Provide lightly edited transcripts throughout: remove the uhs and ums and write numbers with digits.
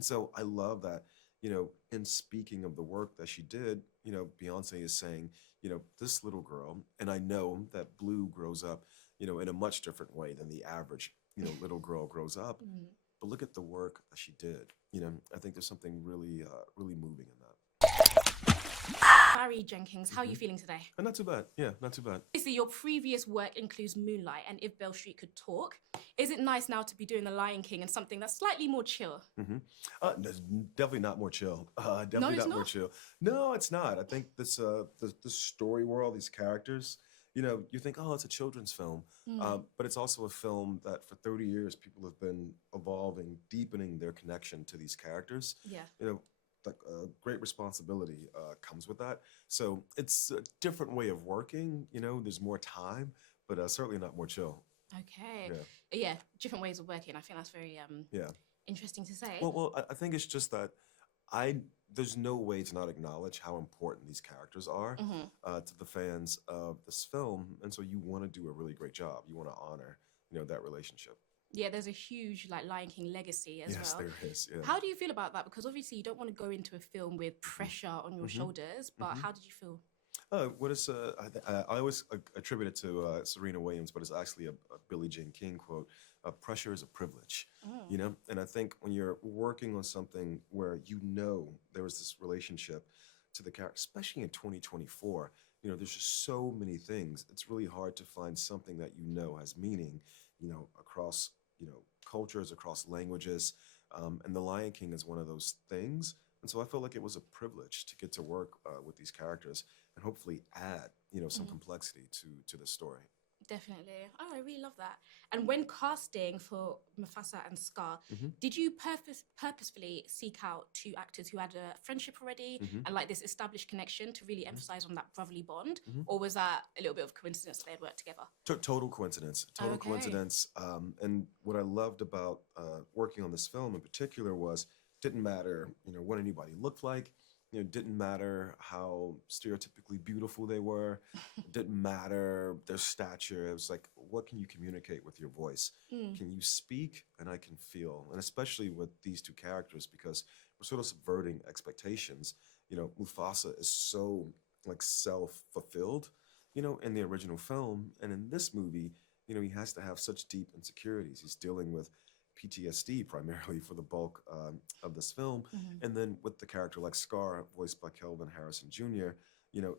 And so I love that, in speaking of the work that she did, Beyonce is saying, this little girl, and I know that Blue grows up, in a much different way than the average, little girl grows up. Mm. But look at the work that she did. I think there's something really, really moving in that. Barry Jenkins, how are you Hmm. feeling today? And not too bad. Yeah, not too bad. Obviously, your previous work includes Moonlight and If Beale Street Could Talk. Is it nice now to be doing The Lion King and something that's slightly more chill? Hmm. There's definitely not more chill. No, Definitely it's not more not. chill. No, it's not. I think this story world, these characters, you think, oh, it's a children's film, Mm. but it's also a film that for 30 years people have been evolving, deepening their connection to these characters. Yeah. Like great responsibility comes with that. So it's a different way of working. There's more time, but certainly not more chill. Okay. Yeah, Yeah, different ways of working. I think that's very yeah. interesting to say. Well, I think it's just that I there's no way to not acknowledge how important these characters are Hmm. to the fans of this film, and so you want to do a really great job. You want to honor, that relationship. Yeah, there's a huge like Lion King legacy as Yes, well. there is. Yeah. How do you feel about that? Because obviously you don't want to go into a film with Hmm. pressure on your Hmm. shoulders, but Hmm. how did you feel? What is I always attribute it to Serena Williams, but it's actually a Billie Jean King quote. Pressure is a privilege, Mm. and I think when you're working on something where there was this relationship to the character, especially in 2024, there's just so many things. It's really hard to find something that has meaning, across cultures, across languages, and The Lion King is one of those things. And so I felt like it was a privilege to get to work with these characters and hopefully add, some Mhm. complexity to the story. Definitely. Oh, I really love that. And when casting for Mufasa and Scar, Hmm. did you purposefully seek out two actors who had a friendship already Hmm. and like this established connection to really Hmm. emphasize on that brotherly bond? Hmm. Or was that a little bit of coincidence that they had worked together? Total coincidence. Oh, Total okay. coincidence. And what I loved about working on this film in particular was didn't matter, what anybody looked like. Didn't matter how stereotypically beautiful they were. It didn't matter their stature. It was like, what can you communicate with your voice? Mm. Can you speak? And I can feel. And especially with these two characters, because we're sort of subverting expectations. Mufasa is so like self-fulfilled, in the original film. And in this movie, he has to have such deep insecurities. He's dealing with PTSD primarily for the bulk of this film. Mhm. And then with the character like Scar, voiced by Kelvin Harrison Jr.,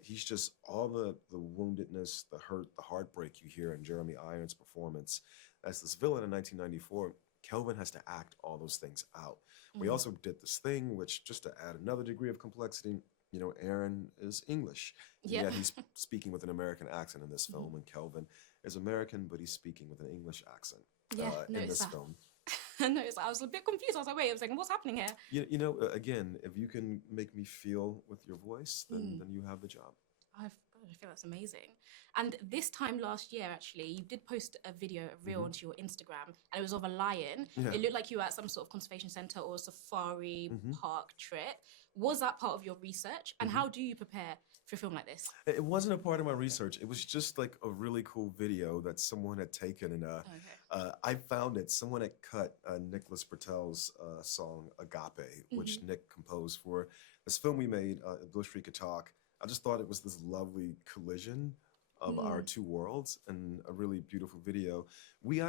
he's just all the woundedness, the hurt, the heartbreak you hear in Jeremy Irons' performance as this villain in 1994. Kelvin has to act all those things out. We Mm. also did this thing, which just to add another degree of complexity, Aaron is English, and Yep. yet he's speaking with an American accent in this Mhm. film, and Kelvin is American, but he's speaking with an English accent Yeah, in noticed this that. film. I noticed that. I was a bit confused. I was like, wait a second, what's happening here? Again, if you can make me feel with your voice, then Mm. then you have the job. I feel that's amazing. And this time last year, actually, you did post a video, a reel Hmm. onto your Instagram, and it was of a lion. Yeah. It looked like you were at some sort of conservation center or safari Hmm. park trip. Was that part of your research? And Hmm. how do you prepare for a film like this? It wasn't a part of my research. It was just like a really cool video that someone had taken, and Okay. I found it. Someone had cut Nicholas Bertel's song "Agape," which Hmm. Nick composed for this film we made, "Bush Street Could Talk." I just thought it was this lovely collision of our Mm. two worlds and a really beautiful video. We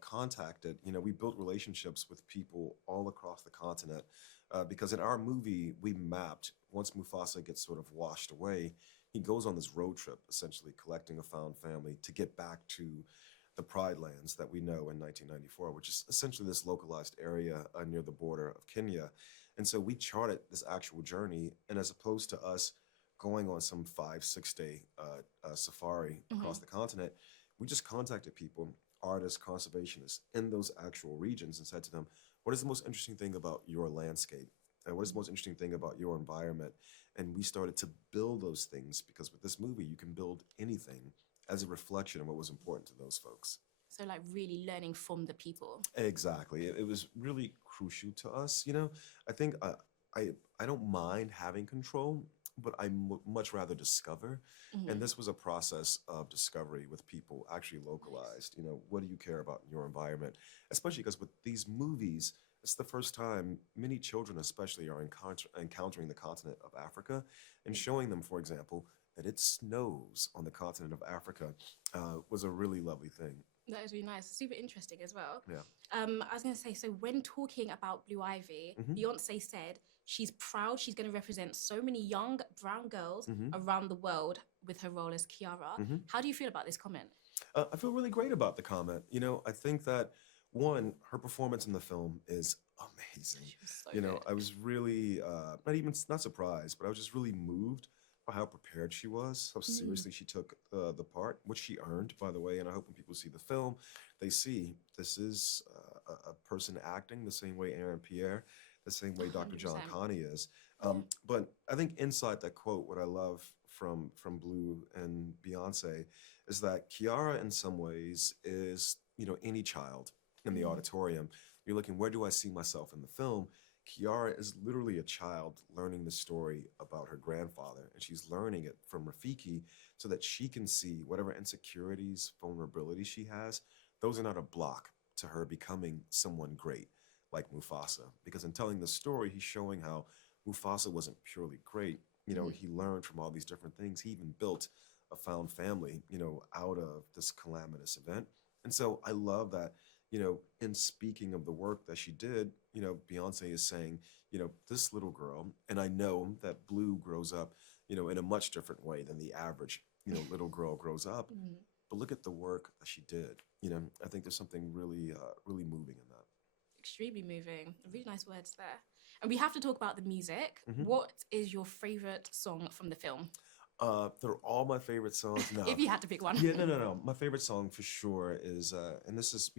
contacted, we built relationships with people all across the continent because in our movie we mapped once Mufasa gets sort of washed away, he goes on this road trip essentially collecting a found family to get back to the Pride Lands that we know in 1994, which is essentially this localized area near the border of Kenya. And so we charted this actual journey, and as opposed to us going on some 5, 6 day safari across Hmm. the continent, we just contacted people, artists, conservationists in those actual regions, and said to them, "What is the most interesting thing about your landscape? And what is the most interesting thing about your environment?" And we started to build those things because with this movie, you can build anything as a reflection of what was important to those folks. So, like, really learning from the people. Exactly. It was really crucial to us. I think I I don't mind having control, but much rather discover. And Hmm. this was a process of discovery with people actually Nice. localized. What do you care about in your environment? Especially because with these movies, it's the first time many children, especially, are encountering the continent of Africa and showing them, for example, that it snows on the continent of Africa was a really lovely thing. That is really nice. Super interesting as well. Yeah. I was going to say, so when talking about Blue Ivy, Beyonce said she's proud she's going to represent so many young brown girls around the world with her role as Kiara. How do you feel about this comment? I feel really great about the comment. I think that, one, her performance in the film is amazing. She was so good. I was really not surprised, but I was just really moved by how prepared she was, how seriously she took the part, which she earned, by the way. And I hope when people see the film, they see this is a person acting the same way Aaron Pierre, the same way Dr. John 100%. Connie is. But I think inside that quote, what I love from Blue and Beyonce is that Kiara, in some ways, is any child in the auditorium. You're looking, where do I see myself in the film? Kiara is literally a child learning the story about her grandfather, and she's learning it from Rafiki so that she can see whatever insecurities, vulnerabilities she has. Those are not a block to her becoming someone great like Mufasa. Because in telling the story, he's showing how Mufasa wasn't purely great. He learned from all these different things. He even built a found family, out of this calamitous event. And so I love that, in speaking of the work that she did, Beyonce is saying, this little girl, and I know that Blue grows up, in a much different way than the average, little girl grows up. But look at the work that she did. I think there's something really, really moving in that. Extremely moving. Really nice words there. And we have to talk about the music. What is your favorite song from the film? They're all my favorite songs. No. If you had to pick one. Yeah, no. My favorite song for sure is, and this is,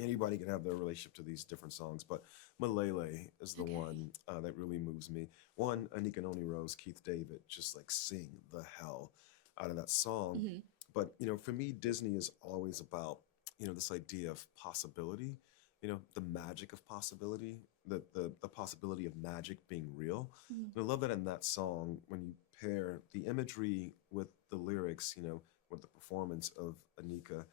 anybody can have their relationship to these different songs, but Malele is the one that really moves me. One, Anika Noni Rose, Keith David, just like sing the hell out of that song. But, for me, Disney is always about, this idea of possibility, the magic of possibility, the possibility of magic being real. And I love that in that song, when you pair the imagery with the lyrics, with the performance of Anika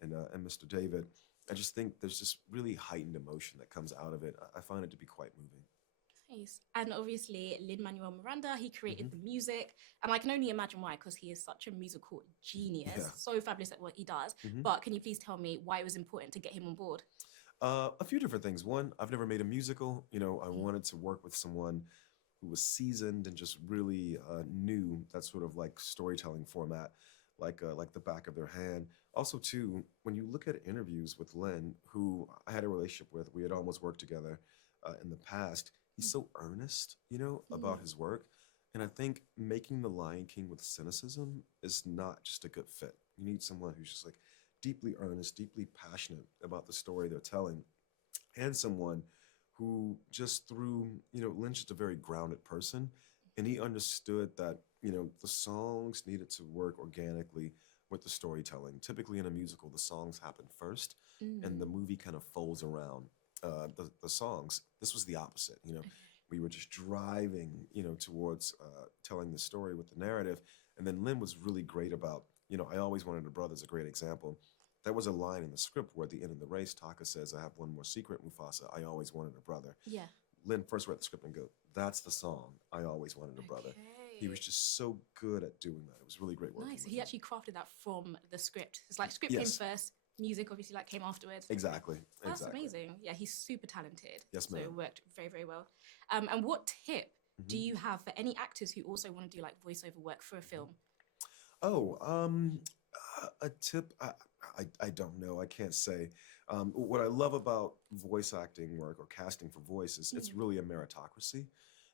and Mr. David, I just think there's just really heightened emotion that comes out of it. I find it to be quite moving. Nice. And obviously, Lin Manuel Miranda, he created the music. And I can only imagine why, because he is such a musical genius. So fabulous at what he does. But can you please tell me why it was important to get him on board? A few different things. One, I've never made a musical. I wanted to work with someone who was seasoned and just really knew that sort of like storytelling format, like the back of their hand. Also, too, when you look at interviews with Lin, who I had a relationship with, we had almost worked together in the past. He's so earnest, about his work. And I think making The Lion King with cynicism is not just a good fit. You need someone who's just like deeply earnest, deeply passionate about the story they're telling, and someone who just Lin's just a very grounded person, and he understood that, the songs needed to work organically with the storytelling. Typically in a musical, the songs happen first, and the movie kind of folds around the songs. This was the opposite, We were just driving, towards telling the story with the narrative, and then Lin was really great about, I Always Wanted a Brother is a great example. That was a line in the script where at the end of the race, Taka says, I have one more secret, Mufasa, I always wanted a brother. Yeah. Lin first read the script and go, that's the song, I always wanted a brother. He was just so good at doing that. It was really great work. Nice. He actually crafted that from the script. It's like script came first, music obviously came afterwards. Exactly. That's amazing. Yeah, he's super talented. Yes, ma'am. So it worked very, very well. And what tip do you have for any actors who also want to do like voiceover work for a film? A tip, I don't know. I can't say. What I love about voice acting work or casting for voice is it's really a meritocracy.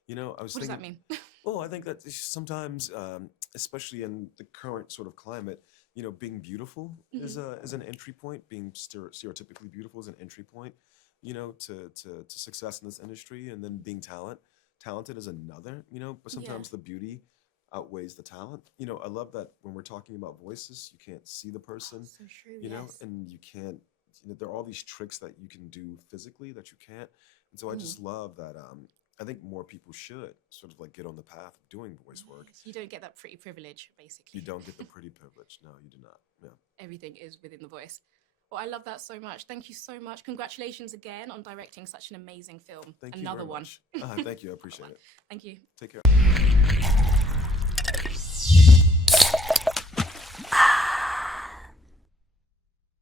What does that mean? Well, I think that sometimes, especially in the current sort of climate, being beautiful is an entry point. Being stereotypically beautiful is an entry point, to success in this industry. And then being talented is another, but sometimes the beauty outweighs the talent. I love that when we're talking about voices, you can't see the person, So true, and you can't, there are all these tricks that you can do physically that you can't. And so I just love that. I think more people should sort of like get on the path of doing voice work. You don't get that pretty privilege, basically. You don't get the pretty privilege. No, you do not. Yeah. Everything is within the voice. Well, I love that so much. Thank you so much. Congratulations again on directing such an amazing film. Thank you Another very one. much. Thank you. I appreciate it. Thank you. Take care.